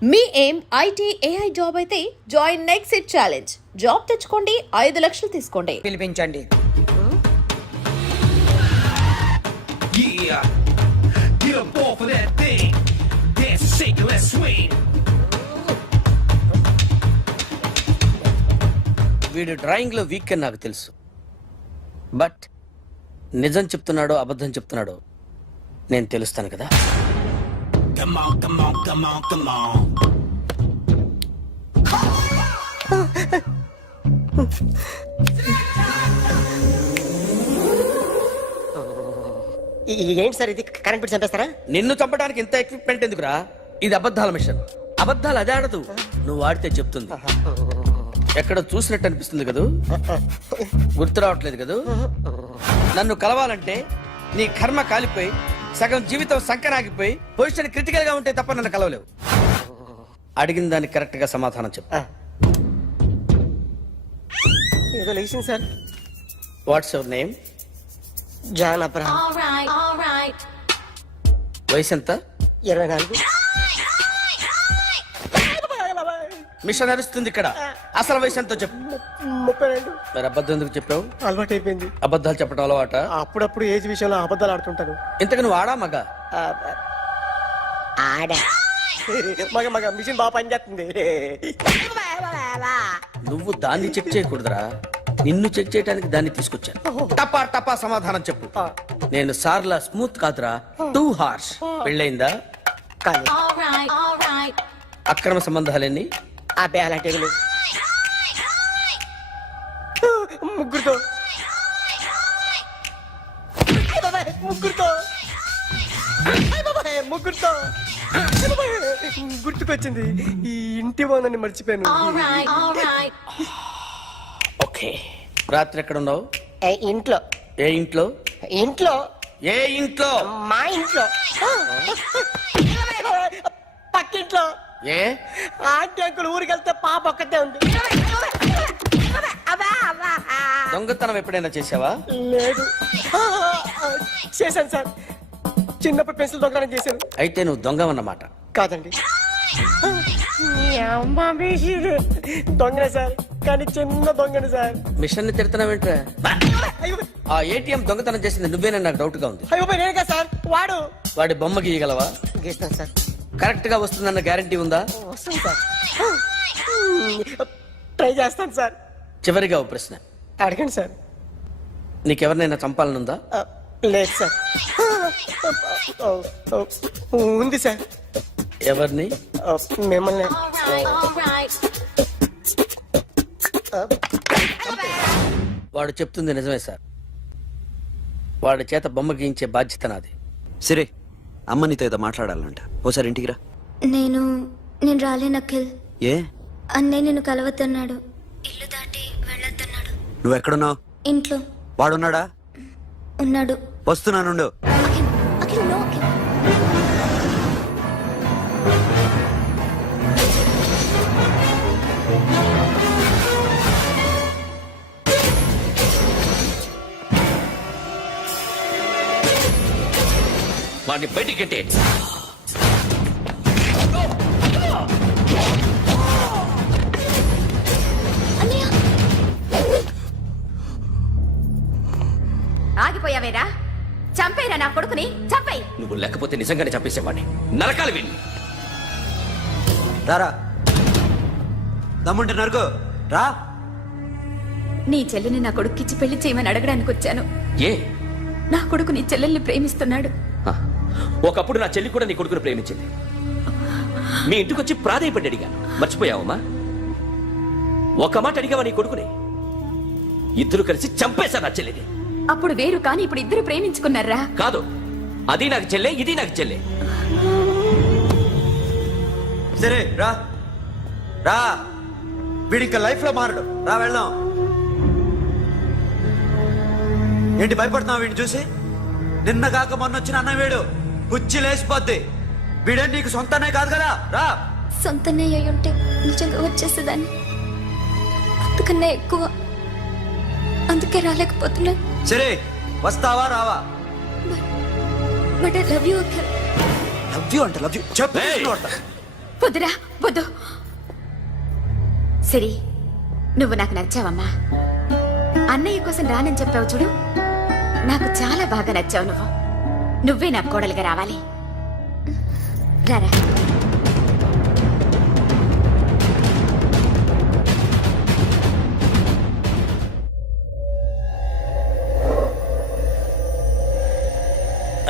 మీ ఏం IT AI job అయితే join next it challenge. Job తెచ్చుకోండి, 5 లక్షలు తీసుకోండి. పిలిపించండి. Yeah, get up off of that thing. Dance and shake and let's swing. వీడు drawing లో week అని నాకు తెలుసు, బట్ నిజం చెప్తున్నాడో అబద్ధం చెప్తున్నాడో నేను తెలుస్తాను కదా. Come on, come on, come on, come on. ఏంటి సార్ ఇది? కరెంట్ బిల్ చంపేస్తారా? నిన్ను చంపడానికి ఇంత ఎక్విప్మెంట్ ఎందుకురా? ఇది అబద్ధాల మిషన్. అబద్ధాలు అదే ఆడదు, నువ్వు ఆడితే చెప్తుంది. ఎక్కడ చూసినట్టు అనిపిస్తుంది కదూ, గుర్తు రావట్లేదు కదూ. నన్ను కలవాలంటే నీ కర్మ కాలిపోయి సగం జీవితం సంకనాగిపోయి పొజిషన్ క్రిటికల్ గా ఉంటే తప్ప నన్ను కలవలేవు. అడిగిన దానికి కరెక్ట్ గా సమాధానం చెప్పు. ఏదో లేచింది sir. What's your name? John Abraham. వయసు ఎంత? 24. మిషన్ నడుస్తుంది ఇక్కడ. అసలు వయసు ఎంతో చెప్పు. 32. మరి అబద్ధం ఎందుకు చెప్పావు? అలవాటు అయిపోయింది. అబద్ధాలు చెప్పడం అలవాట? అప్పుడప్పుడు ఏజ్ విషయంలో అబద్ధాలు ఆడుతుంటాను. ఇంతకు నువ్వు ఆడా మగ? ఆడా. మగ మగ మిషన్ బాగా పనిచేస్తుంది. నువ్వు దాన్ని చెక్ చేయకూడదురా, నిన్ను చెక్ చేయడానికి దాన్ని తీసుకొచ్చాను. టపా టపా సమాధానం చెప్పు. నేను సార్లా స్మూత్ కాదురా, టూ హార్ష్. పెళ్ళయిందా? కానీ అక్రమ సంబంధాలన్నీ? అబ్బే అలాంటి లేవు. ముగ్గురుతో ముగ్గురుతో ముగ్గురుతో గుర్తుకొచ్చింది. ఈ ఇంటి బాగుందని మర్చిపోయాను. ఓకే, రాత్రి ఎక్కడ ఉన్నావు? ఇంట్లో. ఏ ఇంట్లో? ఇంట్లో. ఏ ఇంట్లో? మా ఇంట్లో. పక్కింట్లో. ఏ ఆంటీ అంకుల్ ఊరికి వెళ్తే పాప ఒక్కతే ఉంది. దొంగతనం ఎప్పుడైనా చేసావా? లేదు. చేశాను సార్, చిన్నప్పుడు పెన్సిల్ దొంగతనం చేశాను. అయితే నువ్వు దొంగవన్నమాట. కాదండి, దొంగనే సార్, కానీ చిన్న దొంగని సార్. మిషన్ ని తిడుతున్నావేంట్రా? ఆ ఏటీఎం దొంగతనం చేసింది నువ్వేనని నాకు డౌట్ గా ఉంది. అయ్యో నేనే కదా సార్. వాడి బొమ్మ గీయగలవా? గీస్తాను సార్. కరెక్ట్ గా వస్తుందన్న గ్యారంటీ ఉందా? వస్తాను సార్, ట్రై చేస్తాను సార్. చివరిగా ఓ ప్రశ్న అడగండి సార్. నీకెవరినైనా చంపాలనుందా? లేదు సార్. ఉంది సార్. ఎవరిని? మిమ్మల్ని. వాడు చెప్తుంది నిజమే సార్. వాడి చేత బొమ్మ గీయించే బాధ్యత నాది. సరే, అమ్మ నీతో ఏదో మాట్లాడాలంట, ఓసారి ఇంటికి రా. నేను రాలేను అఖిల్. ఏ? అన్నయ్య నిన్ను కలవద్దన్నాడు, ఇల్లు దాటి వెళ్ళొద్దన్నాడు. నువ్వు ఎక్కడున్నావు? ఇంట్లో. వాడున్నాడా? ఉన్నాడు. వస్తున్నానుండు. అఖిల్, అఖిల్, నో అఖిల్. వాడిని బయటికి కట్టే. ఆగిపోయావేరా? చంపేరా నా కొడుకుని, చంపేయ్. నువ్వు లేకపోతే నిజంగానే చంపేసేవాడిని. నరకాలి వీడిని. రారా, దమ్ముంటే నరుకు రా. నీ చెల్లిని నా కొడుక్కిచ్చి పెళ్లి చేయమని అడగడానికి వచ్చాను. ఏ? నా కొడుకు నీ చెల్లెల్ని ప్రేమిస్తున్నాడు. ఒకప్పుడు నా చెల్లి కూడా నీ కొడుకును ప్రేమించింది. మీ ఇంటికి వచ్చి ప్రాధాయపడి అడిగాను, మర్చిపోయావమ్మా? ఒక మాట అడిగావా నీ కొడుకుని? ఇద్దరు కలిసి చంపేశా నా చెల్లిని. అప్పుడు వేరు, కానీ ఇప్పుడు ఇద్దరు ప్రేమించుకున్నారా? కాదు, అది నాకు చెల్లె, ఇది నాకు చెల్లె. సరే రా రా, వీడి ఇంకా లైఫ్ లో మారడు. రా వెళ్దాం. ఏంటి భయపడుతున్నావు వీడిని చూసి? నిన్న కాక మొన్న వచ్చిన అన్న వీడు పుచ్చి లేచిపోద్ది. వీడే నీకు సొంతనే కాదు కదా. రా. సొంతనే అయి ఉంటే నిజంగా వచ్చేసేదాన్ని, అంతకన్నా ఎక్కువ. అందుకే రాలేకపోతున్నా. సరే, వస్తావా రావా? But I love you Akhil. Love you అంటే లవ్ యూ చెప్పు. వద్దురా వద్దు. సిరి, నువ్వు నాకు నచ్చావమ్మా. అన్నయ్య కోసం రానని చెప్పావు చూడు, నాకు చాలా బాగా నచ్చావు. నువ్వే నాకు కోడలుగా రావాలి. రారా.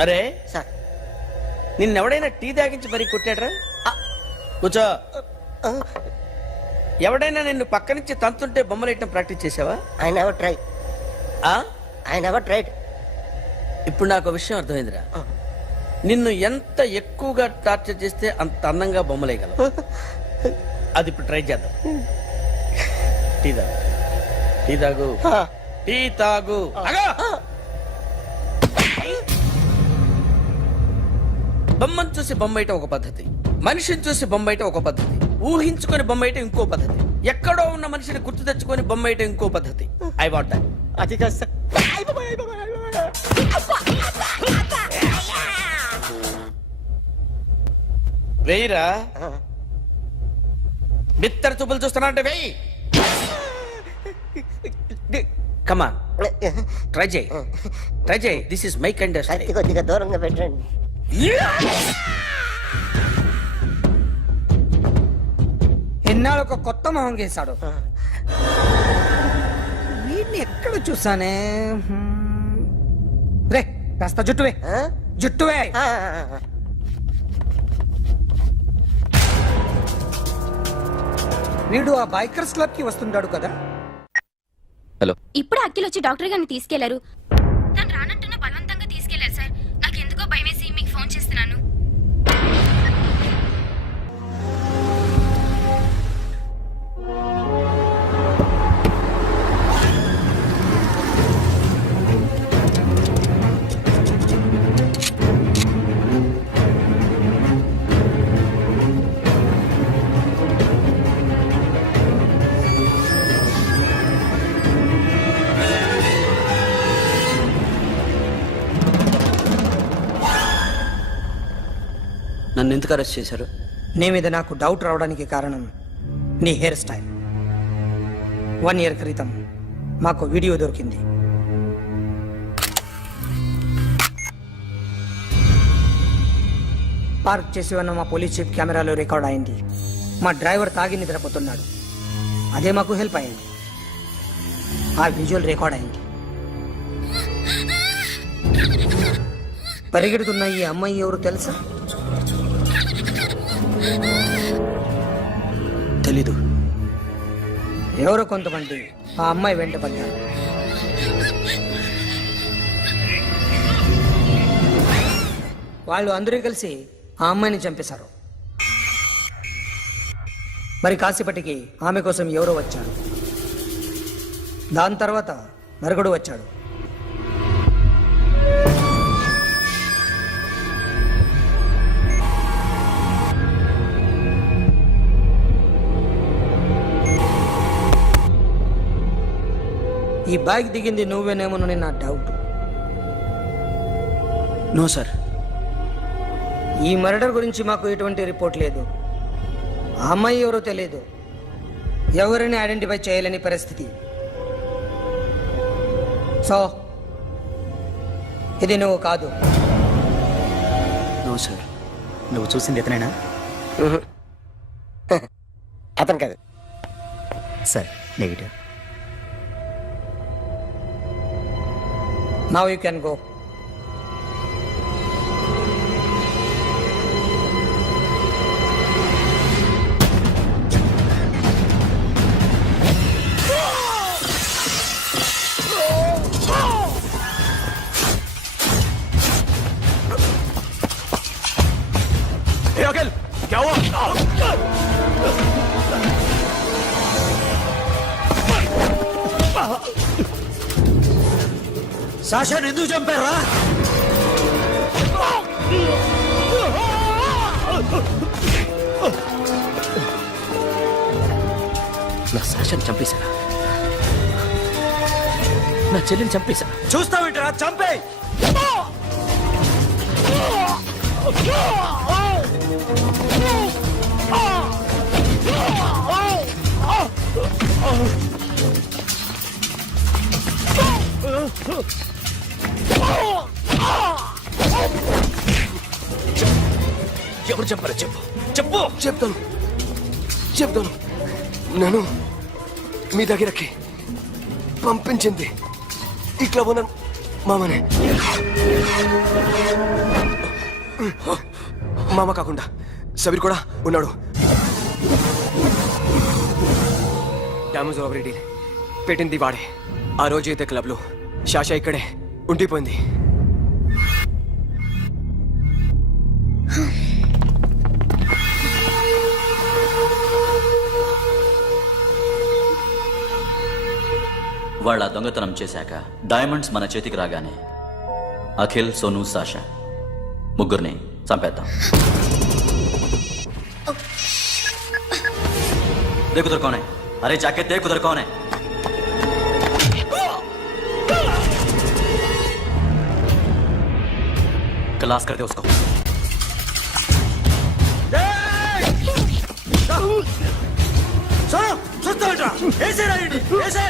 అరే సార్ నిన్నెవడైనా టీ తాగించి మరీ కొట్టాడ్రా? కూర్చో. ఎవడైనా నిన్ను పక్క నుంచి తంతుంటే బొమ్మలేయటం ప్రాక్టీస్ చేసావా? I never try. ఆ? I never tried. ఇప్పుడు నాకు ఒక విషయం అర్థమైందిరా. నిన్ను ఎంత ఎక్కువగా టార్చర్ చేస్తే అంత అందంగా బొమ్మలేయగలవు. అది ఇప్పుడు ట్రై చేద్దాం. టీ తాగు, టీ తాగు, టీ తాగు. అగా! బొమ్మను చూసి బొమ్మేయటం ఒక పద్ధతి, మనిషిని చూసి బొమ్మేయటం ఒక పద్ధతి, ఊహించుకొని బొమ్మేయటం ఇంకో పద్ధతి, ఎక్కడో ఉన్న మనిషిని గుర్తు తెచ్చుకొని బొమ్మేయటం ఇంకో పద్ధతి. I want that. అది కాదు సార్. వెయ్యిరా. బిత్తర చూపులు చూస్తున్నా అంటే వెయ్యి. కమా, ట్రై చేయి, ట్రై చేయి. This is my kind. కత్తి కొద్దిగా దూరంగా పెట్టండి. ఎన్నాళ్ళు ఒక కొత్త మొహం గీశాడు. వీడిని ఎక్కడ చూసానే? రే కాస్త జుట్టువే, జుట్టువే. వీడు ఆ బైకర్స్ క్లబ్ కి వస్తుంటాడు కదా. ఇప్పుడు అఖిల్ వచ్చి డాక్టర్ గారిని తీసుకెళ్లారు. తను రానంటున్న బలవంతంగా తీసుకెళ్లారు సార్. నాకు ఎందుకో భయం వేసి మీకు ఫోన్ చేస్తున్నాను. నన్ను ఎందుకు అరెస్ట్ చేశారు? నీ మీద నాకు డౌట్ రావడానికి కారణం నీ హెయిర్ స్టైల్. 1 year క్రితం మాకు వీడియో దొరికింది. పార్క్ చేసి ఉన్న మా పోలీస్ జీప్ కెమెరాలో రికార్డ్ అయింది. మా డ్రైవర్ తాగి నిద్రపోతున్నాడు. అదే మాకు హెల్ప్ అయింది. ఆ విజువల్ రికార్డ్ అయింది. పరిగెడుతున్న ఈ అమ్మాయి ఎవరు తెలుసా? తెలీదు. ఎవరో కొంతమంది ఆ అమ్మాయి వెంట పడ్డారు. వాళ్ళు అందరూ కలిసి ఆ అమ్మాయిని చంపేశారు. మరి కాసేపటికి ఆమె కోసం ఎవరో వచ్చారు. దాని తర్వాత నరకుడు వచ్చాడు. ఈ బైక్ దిగింది నువ్వేనేమోనని నా డౌట్. No sir. ఈ మర్డర్ గురించి మాకు ఎటువంటి రిపోర్ట్ లేదు. ఆ అమ్మాయి ఎవరో తెలియదు. ఎవరిని ఐడెంటిఫై చేయలేని పరిస్థితి. సో ఇది నువ్వు కాదు. No sir. నువ్వు చూసింది ఇతనేనా? అతను కాదు sir. Negative. Now you can go. क्या हुआ? సాషాని ఎందుకు చంపారా? నా సాషాన్ని చంపేశారా? నా చెల్లిని చంపేశారా? చూస్తావేంటరా? చంపే. ఎవరు చెప్పారు చెప్పు చెప్పు. చెప్తాను నేను మీ దగ్గరకి పంపించింది ఇట్లా ఉన్న మామనే. మామ కాకుండా సబీర్ కూడా ఉన్నాడు. డ్యామేజ్ ఓవర్ డీల్ పెట్టింది వాడే. ఆ రోజు అయితే క్లబ్లో శాష ఇక్కడే ఉండిపోయింది. వాళ్ళ దొంగతనం చేశాక డైమండ్స్ మన చేతికి రాగానే అఖిల్, సోను, సాషా ముగ్గురిని చంపేద్దాం. देख उधर कौन है? अरे जाके देख उधर कौन है? क्लास कर दे उसको. सुनो सुनता बेटा ऐसे राइडी ऐसे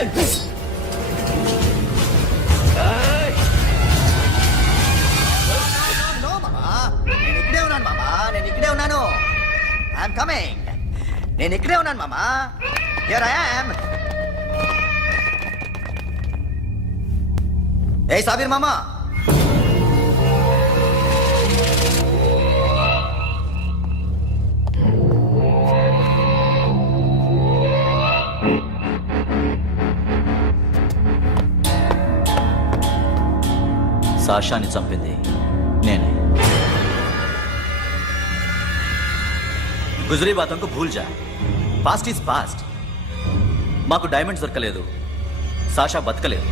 I'm coming. నేను ఇక్కడే ఉన్నాను మామా. Here I am. ఏయ్ సాబీర్ మామా. సాషాని చంపింది నేనే. గుజరీ బాతం కు భూల్ జా. Past is past. మాకు డైమండ్స్ దొరకలేదు, సాషా బతకలేదు.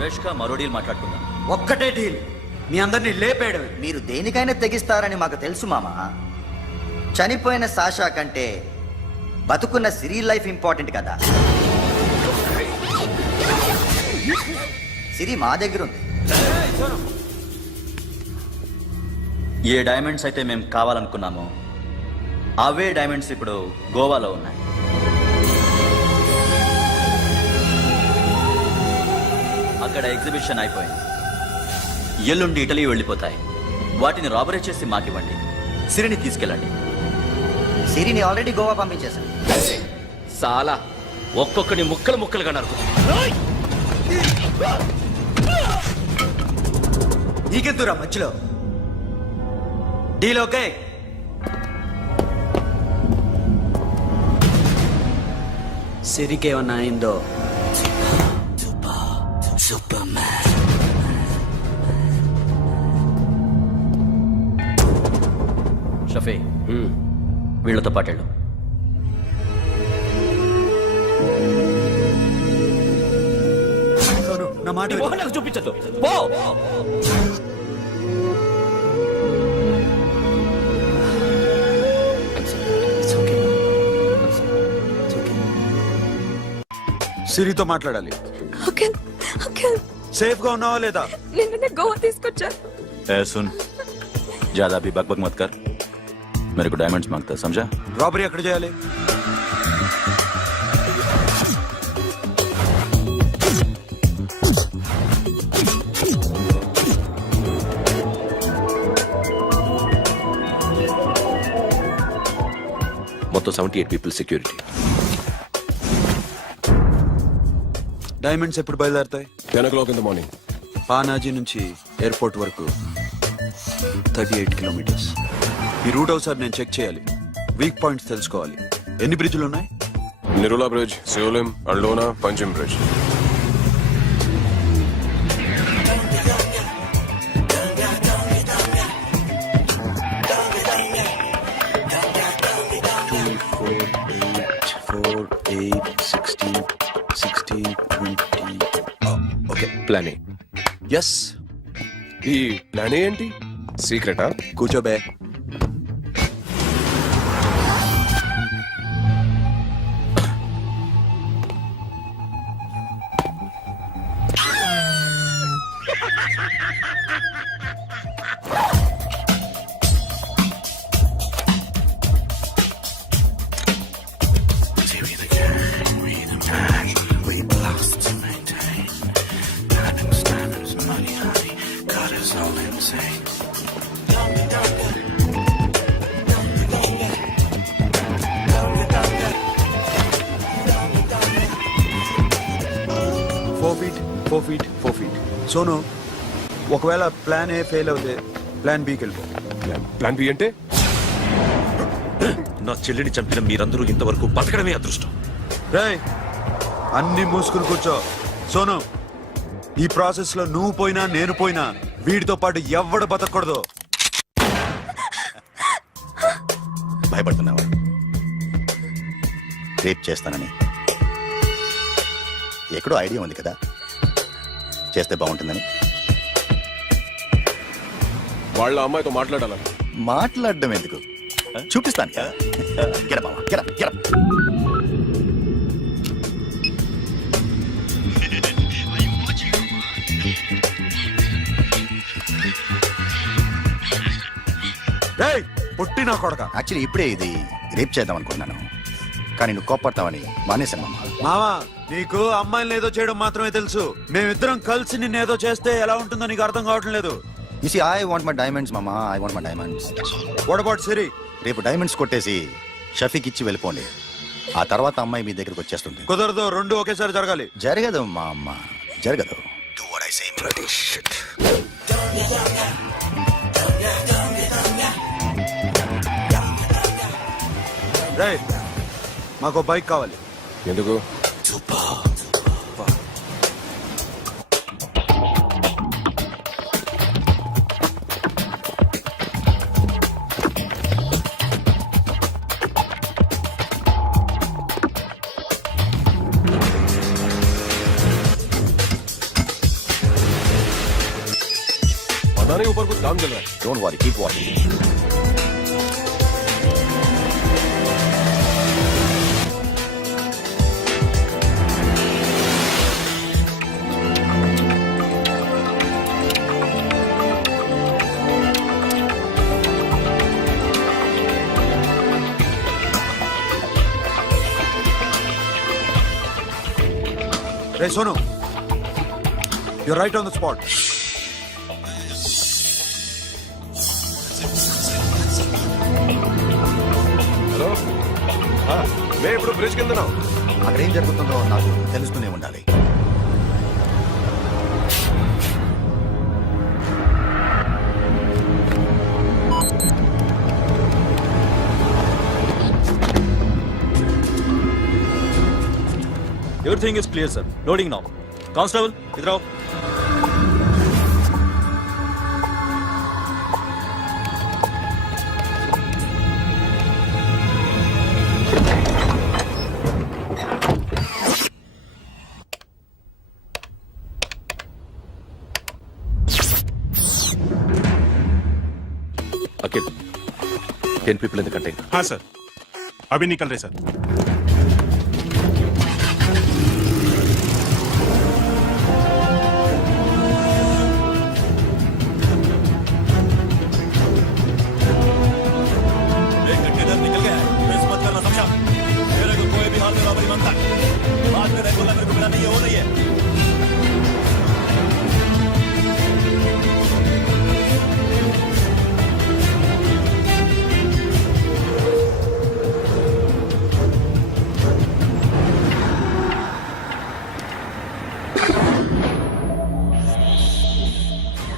వేష్గా మరో డీల్ మాట్లాడుకుందాం. ఒక్కటే డీల్, మీ అందరినీ లేపేయడం. మీరు దేనికైనా తెగిస్తారని మాకు తెలుసు మామా. చనిపోయిన సాషా కంటే బతుకున్న సిరి లైఫ్ ఇంపార్టెంట్ కదా. సిరి మా దగ్గర ఉంది. ఏ డైమండ్స్ అయితే మేము కావాలనుకున్నామో అవే డైమండ్స్ ఇప్పుడు గోవాలో ఉన్నాయి. అక్కడ ఎగ్జిబిషన్ అయిపోయింది. ఎల్లుండి ఇటలీ వెళ్ళిపోతాయి. వాటిని రాబరీ చేసి మాకివ్వండి. సిరిని తీసుకెళ్ళండి. సిరిని ఆల్రెడీ గోవా పంపించేశాను. సాలా ఒక్కొక్కని ముక్కలు ముక్కలుగా నరుకు. నీకెందురా మధ్యలో? Deal okay? సిరికేమన్నా అయిందో? షఫీ, వీళ్ళతో పాటేళ్ళు. నా మాట నాకు చూపించద్దు పో. సిరితో మాట్లాడాలి. సేఫ్ గా ఉన్నావా లేదా? గోవా తీసుకొచ్చారు. ए सुन, ज्यादा भी बकबक मत कर. मेरे को डायमंड्स मांगता है, समझा? रॉबरी ఎక్కడ చేయాలి? మొత్తం 78 పీపుల్ సెక్యూరిటీ. డైమండ్స్ ఎప్పుడు బయలుదేరుతాయి? 10 o'clock in the morning. Panaji నుంచి ఎయిర్పోర్ట్ వరకు 38 కిలోమీటర్స్. ఈ రూట్ ఒకసారి నేను చెక్ చేయాలి. వీక్ పాయింట్స్ తెలుసుకోవాలి. ఎన్ని బ్రిడ్జ్లు ఉన్నాయి? Nerul bridge, Siolim, Aldona, Panjim bridge. Plan A. Yes. ఈ ప్లాన్ ఏంటి? సీక్రెటా? కూర్చోబే. 4 feet 4 feet. సోను, ఒకవేళ ప్లాన్ ఏ ఫెయిల్ అవుతే ప్లాన్ బికి వెళ్ళిపో. ప్లాన్ బి అంటే నా చెల్లిని చంపిన మీరందరూ ఇంతవరకు బతకడమే అదృష్టం. రేయ్, అన్ని మూసుకుని కూర్చో. సోను, ఈ ప్రాసెస్ లో నువ్వు పోయినా నేను పోయినా వీడితో పాటు ఎవ్వడు బతకూడదు. భయపడుతున్నావా? రేప్ చేస్తానని ఎక్కడో ఐడియా ఉంది కదా, చేస్తే బాగుంటుందని. వాళ్ళ అమ్మాయితో మాట్లాడాలని. మాట్లాడడం ఎందుకు, చూపిస్తాను కదా. గెర బావా, గెర గెర. రేయ్, పొట్టి నా కొడక. యాక్చువల్లీ ఇప్పుడే ఇది రేప్ చేద్దాం అనుకున్నాను, కానీ నువ్వు కోపడతావని మానేశాను మామ. మావా, నీకు అమ్మాయిని ఏదో చేయడం మాత్రమే తెలుసు. మేమిద్దరం కలిసి నిన్నేదో చేస్తే ఎలా ఉంటుందో నీకు అర్థం కావటం లేదు. You see, I want my diamonds, Mama. I want my diamonds. What about Siri? రేపు డైమండ్స్ కొట్టేసి షఫీక్ ఇచ్చి వెళ్ళిపోండి. ఆ తర్వాత అమ్మాయి మీ దగ్గరకు వచ్చేస్తుంది. కుదరదు, రెండు ఒకేసారి జరగాలి. జరగదు మా అమ్మ, జరగదు. Do what I say. Bloody shit. రేయ్, మాకు బైక్ కావాలి. ఎందుకు? पता नहीं ऊपर कुछ काम चल रहा है. Don't worry, keep watching. Hey, Sonu, you're right on the spot. Hello, మేము ఇప్పుడు బ్రిడ్జ్ కింద ఉన్నాం. అక్కడ ఏం జరుగుతుందో నాకు తెలుస్తూనే ఉండాలి. Everything is clear, sir. Loading now. Constable, idhar aao. Akhil, 10 people in the container. हाँ सर, अभी निकल रहे सर. एक कंटेनर निकल गया है. मिस मत करना, समझा? मेरे को कोई भी हाल में रॉबरी बनता है. बाद में रेगुलर मेरे को मिला नहीं है, वो नहीं है.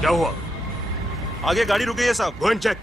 क्या हुआ? आगे गाड़ी रुकी है साहब. Go and check.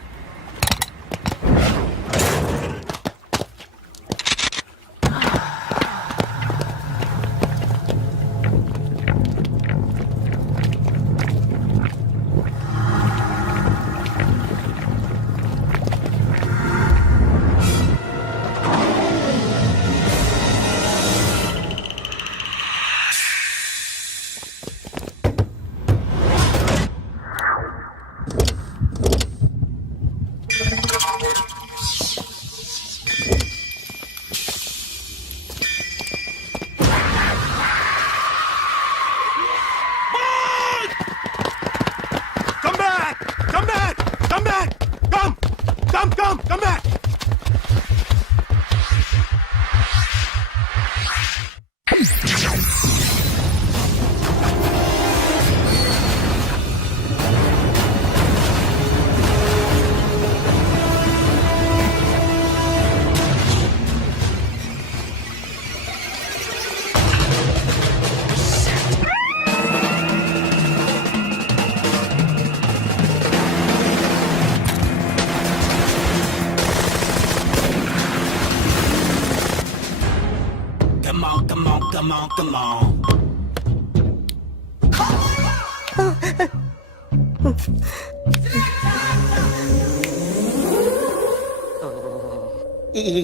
come on, come on.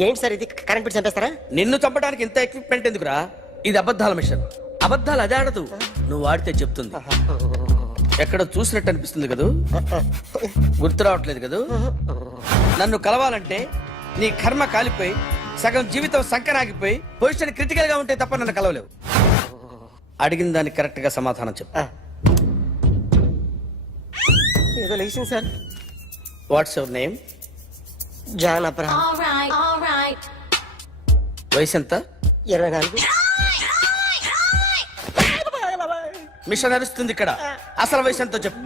ఏంటి సార్ ఇది కరెంట్ బిల్ చంపేస్తారా? నిన్ను చంపడానికి ఇంత ఎక్విప్మెంట్ ఎందుకురా? ఇది అబద్ధాల మిషన్. అబద్ధాలు అదే ఆడదు, నువ్వు ఆడితే చెప్తుంది. ఎక్కడ చూసినట్టు అనిపిస్తుంది కదూ? గుర్తు రావట్లేదు కదూ? నన్ను కలవాలంటే నీ కర్మ కాలిపోయి సగం జీవితం సంకరాగిపోయి పొజిషన్ క్రిటికల్ గా ఉంటే తప్ప నన్ను కలవలేవు. అడిగిన దానికి కరెక్ట్ గా సమాధానం చెప్పు. ఏదో లేచింది sir. What's your name? John Abraham. వయసు ఎంత? 24. మిషన్ నడుస్తుంది ఇక్కడ. అసలు వయసు ఎంతో చెప్పు.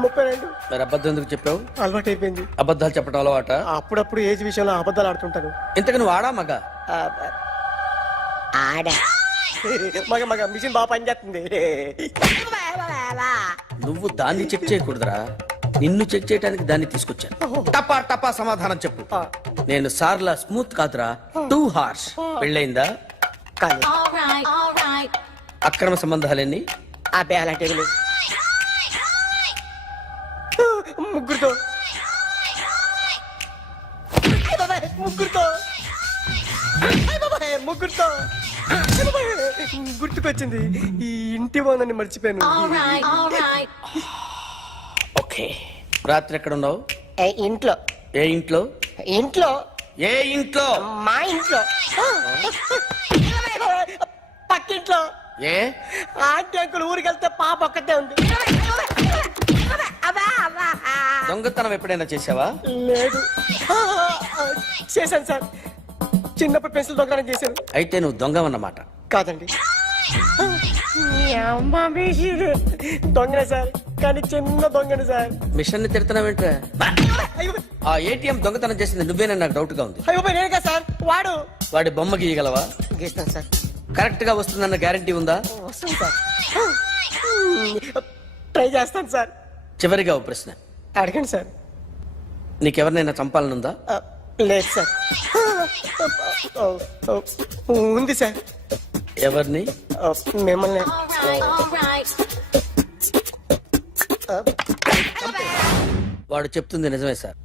32. మరి అబద్ధం ఎందుకు చెప్పావు? అలవాటు అయిపోయింది. అబద్ధాలు చెప్పడం అలవాట? అప్పుడప్పుడు ఏజ్ విషయంలో అబద్ధాలు ఆడుతుంటాను. ఇంతకు నువ్వు ఆడా మగ? ఆడా. మగ మిషన్ బాగా పనిచేస్తుంది. నువ్వు దాన్ని చెక్ చేయకూడదురా, నిన్ను చెక్ చేయడానికి దాన్ని తీసుకొచ్చాను. టపా టపా సమాధానం చెప్పు. నేను సార్లా స్మూత్ కాదురా, టూ హార్ష్. పెళ్ళైందా? కానీ అక్రమ సంబంధాలన్నీ? అబ్బే అలాంటి ముగ్గురుతో ముగ్గురుతో గుర్తుకొచ్చింది. ఈ ఇంటి బాగుందని మర్చిపోయాను. ఓకే. రాత్రి ఎక్కడ ఉన్నావు? ఇంట్లో. ఏ ఇంట్లో? ఇంట్లో. ఏ ఇంట్లో? మా ఇంట్లో. పక్కింట్లో. ఏ ఆంటీ అంకుల్ ఊరికి వెళ్తే పాప ఒక్కతే ఉంది. దొంగతనం ఎప్పుడైనా చేసావా? లేదు. చేశాను సార్, చిన్నప్పుడు పెన్సిల్ దొంగతనం చేశాను. అయితే నువ్వు దొంగవన్నమాట. కాదండి, దొంగనే సార్, కానీ చిన్న దొంగని సార్. మిషన్ ని తిడుతున్నావేంట్రా? ఆ ఏటీఎం దొంగతనం చేసింది నువ్వేనని నాకు డౌట్ గా ఉంది. అయ్యో నేనే సార్. వాడి బొమ్మ గీయగలవా? గీస్తాను సార్. కరెక్ట్ గా వస్తుందన్న గ్యారంటీ ఉందా? వస్తాను సార్, ట్రై చేస్తాను సార్. చివరిగా ఓ ప్రశ్న అడగండి సార్. నీకెవరినైనా చంపాలనుందా? లేదు సార్. ఉంది సార్. ఎవరిని? మిమ్మల్ని. వాడు చెప్తుంది నిజమే సార్.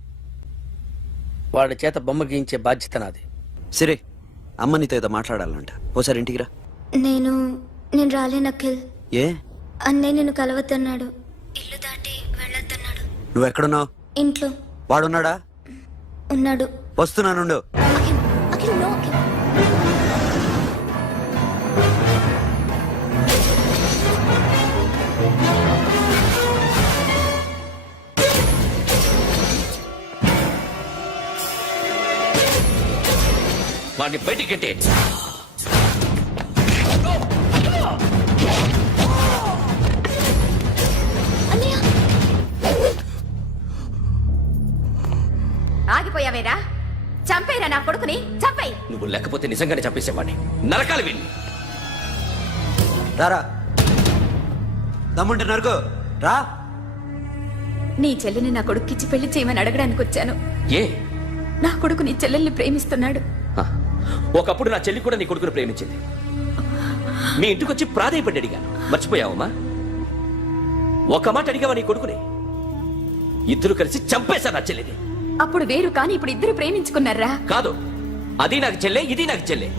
వాడి చేత బొమ్మ గీయించే బాధ్యత నాది. సరే, అమ్మ నీతో ఏదో మాట్లాడాలంట. ఓసారి ఇంటికి రా. నేను రాలేను అఖిల్. ఏ? అన్నయ్య నిన్ను కలవద్దన్నాడు. ఇల్లు దాటి వెళ్ళొద్దన్నాడు. నువ్వు ఎక్కడున్నావు? ఇంట్లో. వాడున్నాడా? ఉన్నాడు. వస్తున్నానుండు. అఖిల్, అఖిల్, నో అఖిల్. వాడిని బయటికి గెట్టే. ఆగిపోయావేరా? చంపేరా నా కొడుకుని, చంపేయ్. నువ్వు లేకపోతే నిజంగానే చంపేసేవాడిని. నరకాలి విని. రారా, దమ్ముంటే నరుకు రా. నీ చెల్లిని నా కొడుక్కిచ్చి పెళ్లి చేయమని అడగడానికి వచ్చాను. ఏ? నా కొడుకు నీ చెల్లెల్ని ప్రేమిస్తున్నాడు. ఒకప్పుడు నా చెల్లి కూడా నీ కొడుకును ప్రేమించింది. మీ ఇంటికి వచ్చి ప్రాధాయపడి అడిగాను. మర్చిపోయావమ్మా? ఒక మాట అడిగావా నీ కొడుకుని? ఇద్దరు కలిసి చంపేశారు నా చెల్లిని. అప్పుడు వేరు, కానీ ఇప్పుడు ఇద్దరు ప్రేమించుకున్నారా? కాదు, అది నాకు చెల్లె, ఇది నాకు చెల్లె.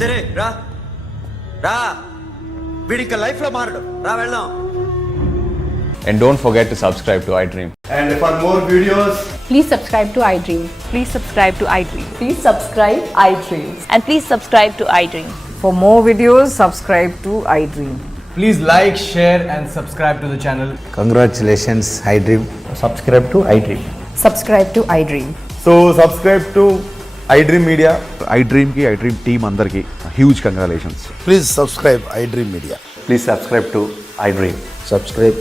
సరే రా రా, వీడిక లైఫ్ లో మారడు. రా వెళ్దాం. And don't forget to subscribe to iDream. And for more videos, Please subscribe to iDream. Please subscribe to iDream. Please subscribe iDream. And please subscribe to iDream. For more videos, subscribe to iDream. please like, share and subscribe to the channel. Congratulations, iDream. Subscribe to iDream. Subscribe to iDream. So subscribe to iDream Media. iDream ki iDream team andarki huge congratulations. Please subscribe iDream Media. Please subscribe to iDream. Subscribe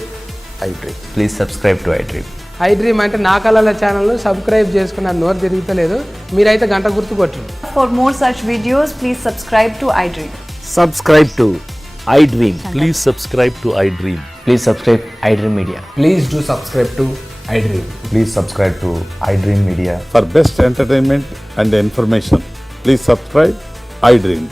iDream. Please subscribe to iDream. iDream అంటే నా కళల channel subscribe చేసుకున్న నోరు తిరుగుతలేదు. మీరైతే గంట గుర్తు కొట్టండి. For more such videos, please subscribe to iDream. Subscribe to iDream. Please subscribe to iDream. Please subscribe iDream Media. Please do subscribe to iDream. Please subscribe to iDream Media. For best entertainment and information, please subscribe I dream.